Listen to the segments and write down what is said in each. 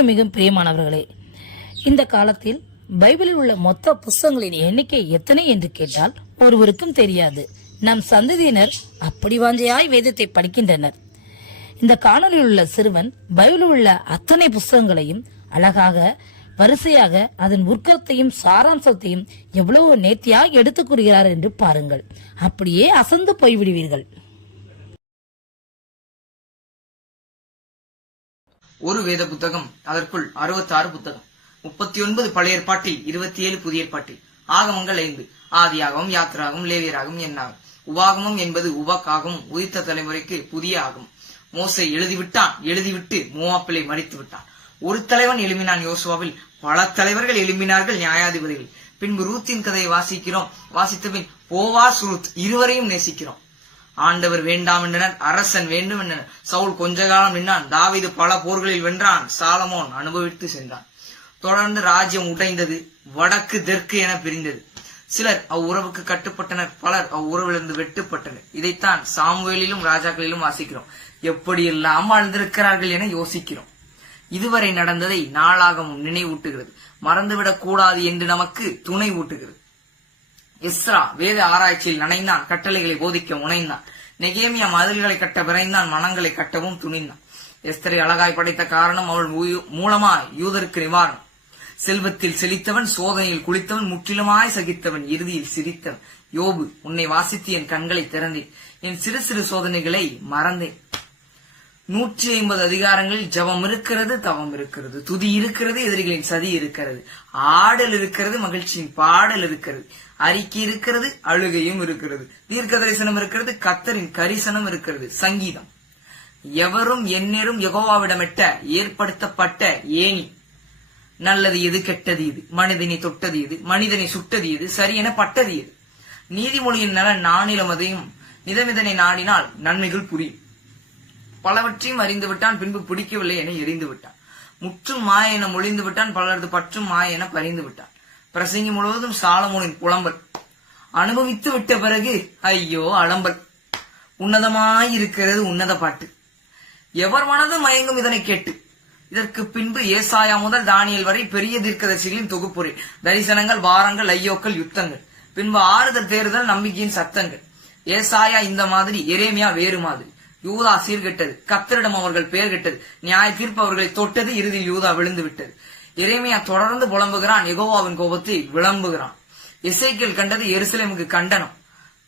கிறிஸ்துவுக்குள் மிகவும் பிரியமானவர்களே, இந்த காலத்தில் பைபிளில் உள்ள மொத்த புஸ்தகங்களின் எண்ணிக்கை எத்தனை என்று கேட்டால் ஒருவருக்கும் தெரியாது. நம் சந்ததியினர் அப்படி வாஞ்சையாய் வேதத்தை படிக்கின்றனர். இந்த காணொலியில் உள்ள சிறுவன் பைபிளில் உள்ள அத்தனை புஸ்தகங்களையும் அழகாக வரிசையாக அதன் உட்கருத்தையும் சாராம்சத்தையும் எவ்வளவு நேர்த்தியாக எடுத்துக் கூறுகிறார் என்று பாருங்கள். அப்படியே அசந்து போய்விடுவீர்கள். ஒரு வேத புத்தகம், அதற்குள் 66 புத்தகம், 39 பழைய ஏற்பாட்டில், 27 புதிய ஏற்பாட்டில், ஆகமங்கள் 5, ஆதியாகமம், யாத்திராகமம், லேவியராகமம், என்னாகும். உபாகமம் என்பது உபாக்காகவும் உதித்த தலைமுறைக்கு புதிய ஆகும். மோசே எழுதிவிட்டு மோவாப்பிலை மடித்து விட்டான். ஒரு தலைவன் எழுப்பினான் யோசுவாவில், பல தலைவர்கள் எழுப்பினார்கள் நியாயாதிபதிகள். பின்பு ரூத்தின் கதையை வாசித்த பின் போவாஸ், ரூத் இருவரையும் நேசிக்கிறோம். ஆண்டவர் வேண்டாம் என்றனர், அரசன் வேண்டும் என்றனர். சவுல் கொஞ்ச காலம் நின்றான், தாவீது பல போர்களில் வென்றான், சாலமோன் அனுபவித்து சென்றான். தொடர்ந்து ராஜ்யம் உடைந்தது, வடக்கு தெற்கு என பிரிந்தது. சிலர் அவ்வுறவுக்கு கட்டுப்பட்டனர், பலர் அவ்வுறவிலிருந்து வெட்டுப்பட்டனர். இதைத்தான் சாமுவேலிலும் ராஜாக்களிலும் வாசிக்கிறோம். எப்படியெல்லாம் வாழ்ந்திருக்கிறார்கள் என யோசிக்கிறோம். இதுவரை நடந்ததை நாளாகவும் நினைவூட்டுகிறது, மறந்துவிடக் கூடாது என்று நமக்கு துணை ஊட்டுகிறது. எஸ்ரா வேத ஆராய்ச்சியில் நனைந்தான், கட்டளைகளை போதிக்க முனைந்தான். நெகேமியா மதில்களை கட்ட விரைந்தான், மனங்களை கட்டவும் துணிந்தான். எஸ்தரை அழகாய் படைத்த காரணம் அவள் மூலமாய் யூதருக்கு நிவாரணம். செல்வத்தில் செழித்தவன், சோதனையில் குளித்தவன், முற்றிலுமாய் சகித்தவன், இறுதியில் சிரித்தவன். யோபு, உன்னை வாசித்து என் கண்களை திறந்தேன், என் சிறு சிறு சோதனைகளை மறந்தேன். 150 அதிகாரங்களில் ஜபம் இருக்கிறது, தவம் இருக்கிறது, துதி இருக்கிறது, எதிரிகளின் சதி இருக்கிறது, ஆடல் இருக்கிறது, மகிழ்ச்சியின் பாடல் இருக்கிறது, அறிக்கை இருக்கிறது, அழுகையும் இருக்கிறது, தீர்க்க தரிசனம் இருக்கிறது, கர்த்தரின் கரிசனம் இருக்கிறது. சங்கீதம், எவரும் எந்நேரும் யெகோவாவிடமிட்ட ஏற்படுத்தப்பட்ட ஏணி. நல்லது எது, கெட்டது எது, மனிதனை தொட்டது எது, மனிதனை சுட்டது எது, சரியென பட்டது எது. நீதிமொழியின் நலன் நானிலம், அதையும் நிதமிதனை நாடினால் நன்மைகள் புரியும். பலவற்றையும் அறிந்து விட்டான், பின்பு பிடிக்கவில்லை என எரிந்து விட்டான். முற்றும் மாய என மொழிந்து விட்டான், பலரது பற்றும் மாய என பறிந்து விட்டான். பிரசங்கி முழுவதும் சாலமோனின் புலம்பல். அனுபவித்து விட்ட பிறகு ஐயோ அலம்பல். உன்னதமாயிருக்கிறது உன்னத பாட்டு, எவர் மனதும் மயங்கும் இதனை கேட்டு. இதற்கு பின்பு ஏசாயா முதல் தானியல் வரை பெரிய தீர்க்கதரிசிகளின் தொகுப்புரை, தரிசனங்கள், வாரங்கள், ஐயோக்கள், யுத்தங்கள், பின்பு ஆறுதல், தேறுதல், நம்பிக்கையின் சத்தங்கள். ஏசாயா இந்த மாதிரி, எரேமியா வேறு மாதிரி. யூதா சீர்கெட்டது, கர்த்தரிடம் அவர்கள் பெயர் கெட்டது, நியாய தீர்ப்பு அவர்களை தொட்டது, இறுதியில் யூதா விழுந்து விட்டது. எரேமியா தொடர்ந்து புலம்புகிறான், யெகோவாவின் கோபத்தை விளம்புகிறான். எசேக்கியேல் கண்டது எருசலேமுக்கு கண்டனம்,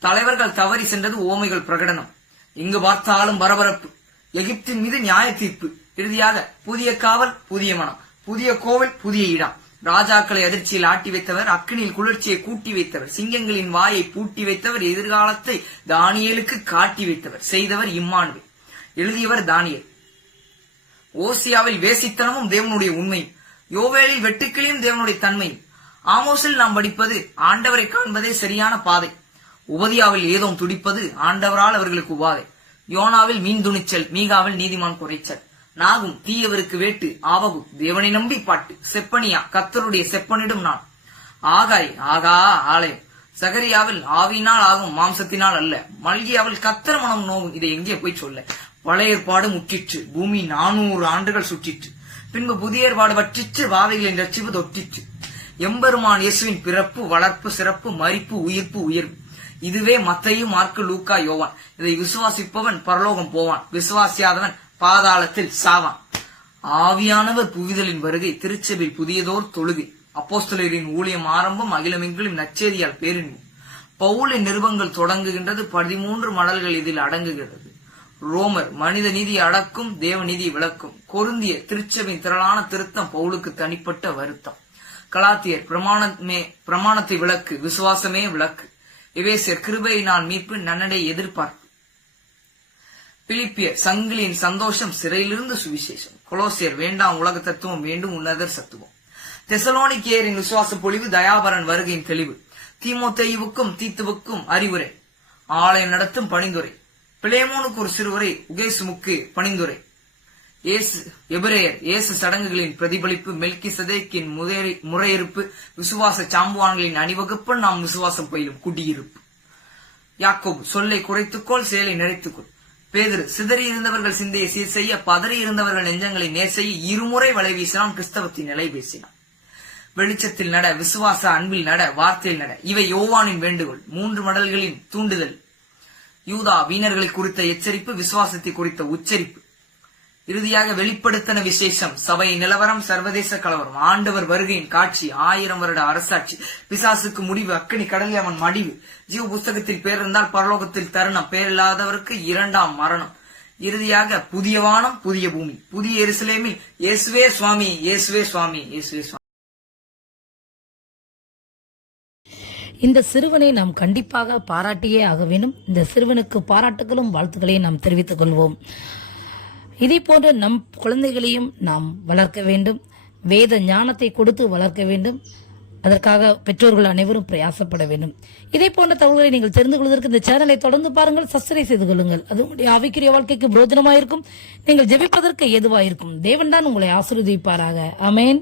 தலைவர்கள் தவறி சென்றது ஓமைகள் பிரகடனம். எங்கு பார்த்தாலும் பரபரப்பு, எகிப்தின் மீது நியாய தீர்ப்பு. இறுதியாக புதிய காவல், புதிய மனம், புதிய கோவில், புதிய இடம். ராஜாக்களை அதிர்ச்சியில் ஆட்டி வைத்தவர், அக்கினியில் குளிர்ச்சியை கூட்டி வைத்தவர், சிங்கங்களின் வாயை பூட்டி வைத்தவர், எதிர்காலத்தை தானியேலுக்கு காட்டி வைத்தவர், செய்தவர் இம்மானுவேல், எழுதியவர் தானியேல். ஓசியாவில் வேசித்தனமும் தேவனுடைய உண்மையும், யோவேலில் வெட்டுக்கிளியும் தேவனுடைய தன்மையும், ஆமோஸில் நாம் படிப்பது ஆண்டவரை காண்பதே சரியான பாதை, உபதியாவில் ஏதோம் துடிப்பது ஆண்டவரால் அவர்களுக்கு உபாதை, யோனாவில் மீன் துணிச்சல், மீகாவில் நீதிமான் குறைச்சல், நாகும் தீயவருக்கு வேட்டு, ஆவகு தேவனை நம்பி பாட்டு, செப்பனியா கர்த்தருடைய செப்பனிடும் நான், ஆகாய் ஆகா ஆலயம், சகரியாவில் ஆவியினால் ஆகும் மாம்சத்தினால் அல்ல, மல்கியாவில் கர்த்தர் மனம் நோகும். இதை எங்கே போய் சொல்ல? பழைய ஏற்பாடு முற்றிற்று, பூமி 400 ஆண்டுகள் சுற்றிற்று, பின்பு புதிய ஏற்பாடு வற்றிற்று, வாவைகளின் ரட்சிப்பு தொற்றிற்று. எம்பெருமான் இயேசுவின் பிறப்பு, வளர்ப்பு, சிறப்பு, மரிப்பு, உயிர்ப்பு, உயர்வு. இதுவே மத்தேயு, மார்க்கு, லூக்கா, யோவான். இதை விசுவாசிப்பவன் பரலோகம் போவான், விசுவாசியாதவன் பாதாளத்தில் சாவான். ஆவியானவர் புவிதலின் வருகை, திருச்சபையில் புதியதோர் தொழுகை, அப்போஸ்தலரின் ஊழியம் ஆரம்பம், அகிலமெங்கிலும் நற்செய்தியால் பேரின்பம். பவுலின் நிருபங்கள் தொடங்குகின்றது, 13 மடல்கள் இதில் அடங்குகிறது. ரோமர் மனித நீதி அடக்கும், தேவ நீதி விளக்கும். கொரிந்திய திருச்சபையின் திரளான திருத்தம், பவுலுக்கு தனிப்பட்ட வருத்தம். கலாத்தியர் பிரமாணத்தை விளக்கு, விசுவாசமே விளக்கு. எபேசியர் கிருபையினால் மீட்பு, நன்னடை எதிர்பார்ப்பு. பிலிப்பியர் சங்கிலியின் சந்தோஷம், சிறையிலிருந்து சுவிசேஷம். கொலோசியர் வேண்டாம் உலக தத்துவம், வேண்டும் உன்னதர் சத்துவம். தெசலோனிக்கேயரின் விசுவாச பொழிவு, தயாபரன் வருகையின் தெளிவு. தீமோத்தேயுவுக்கும் தீத்துவுக்கும் அறிவுரை, ஆலயம் நடத்தும் பணிந்துரை. பிளேமோனுக்கு ஒரு சிறுவரை, உகேசுமுக்கு பணிந்துரை. எபிரேயர் இயேசு சடங்குகளின் பிரதிபலிப்பு, மெல்கிசதேக்கின் முறையிருப்பு, விசுவாச சாம்புவான்களின் அணிவகுப்பு, நாம் விசுவாசம் பயிலும் குடியிருப்பு. யாக்கோபு சொல்லை குறைத்துக்கொள், செயலை நிறைத்துக்கொள். பேதுரு, சிதறி இருந்தவர்கள் சிந்தையை சீர் செய்ய, பதறி இருந்தவர்கள் நெஞ்சங்களை நேர் செய்ய இருமுறை வலை வீசினான், கிறிஸ்தவத்தின் நிலை பேசினான். வெளிச்சத்தில் நட, விசுவாச அன்பில் நட, வார்த்தையில் நட. இவை யோவானின் வேண்டுகோள். 3 மடல்களின் தூண்டுதல். யூதா வீணர்களை குறித்த எச்சரிப்பு, விசுவாசத்தை குறித்த உச்சரிப்பு. இறுதியாக வெளிப்படுத்தின விசேஷம், சபை நிலவரம், சர்வதேச கலவரம், ஆண்டவர் வருகையின் காட்சி, 1000 வருட அரசாட்சி, பிசாசுக்கு முடிவு, அக்கினி கடலில் அவன் மடிவு, ஜீவ புஸ்தகத்தில் பேர் இருந்தால் பரலோகத்தில் தருணம், பேரில்லாதவருக்கு 2ஆம் மரணம், இறுதியாக புதிய வானம், புதிய பூமி, புதிய எருசலேமில் இயேசுவே சுவாமி, இயேசுவே சுவாமி, இயேசுவே சுவாமி. இந்த சிறுவனை நாம் கண்டிப்பாக பாராட்டியே ஆக வேண்டும். இந்த சிறுவனுக்கு பாராட்டுகளும் வாழ்த்துக்களையும் நாம் தெரிவித்துக் கொள்வோம். இதே போன்ற நம் குழந்தைகளையும் நாம் வளர்க்க வேண்டும். வேத ஞானத்தை கொடுத்து வளர்க்க வேண்டும். அதற்காக பெற்றோர்கள் அனைவரும் பிரயாசப்பட வேண்டும். இதே போன்ற தகவல்களை நீங்கள் தெரிந்து கொள்வதற்கு இந்த சேனலை தொடர்ந்து பாருங்கள், சப்ஸ்கிரைப் செய்து கொள்ளுங்கள். அது உங்களுடைய ஆவிக்குரிய வாழ்க்கைக்கு பிரோஜனமாயிருக்கும். நீங்கள் ஜெபிப்பதற்கு ஏதுவாயிருக்கும். தேவன் தான் உங்களை ஆசீர்வதிப்பாராக. ஆமென்.